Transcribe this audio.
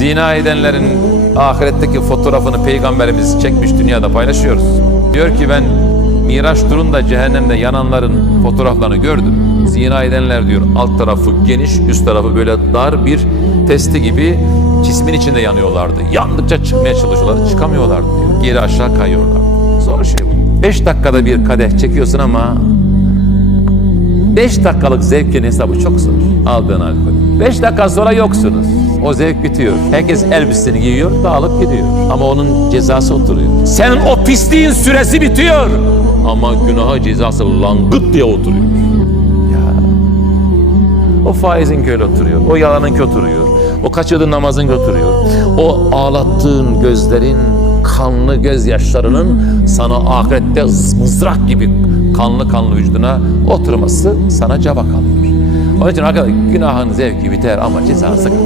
Zina edenlerin ahiretteki fotoğrafını peygamberimiz çekmiş dünyada paylaşıyoruz. Diyor ki ben Miraç turunda cehennemde yananların fotoğraflarını gördüm. Zina edenler diyor alt tarafı geniş, üst tarafı böyle dar bir testi gibi cismin içinde yanıyorlardı. Yandıkça çıkmaya çalışıyorlardı, çıkamıyorlardı diyor. Geri aşağı kayıyorlardı. Zor şey bu. Beş dakikada bir kadeh çekiyorsun ama 5 dakikalık zevkin hesabı çok zor. Aldığın alkol. 5 dakika sonra yoksunuz. O zevk bitiyor. Herkes elbisesini giyiyor, dağılıp gidiyor. Ama onun cezası oturuyor. Senin o pisliğin süresi bitiyor. Ama günahı cezası langıt diye oturuyor. Ya. O faizin köle oturuyor. O yalanın oturuyor. O kaçırdığın namazın oturuyor. O ağlattığın gözlerin kanlı gözyaşlarının sana ahirette mızrak gibi kanlı kanlı vücuduna oturması sana cevap kalıyor. Onun için arkadaşlar günahın zevki biter ama cezası kalır.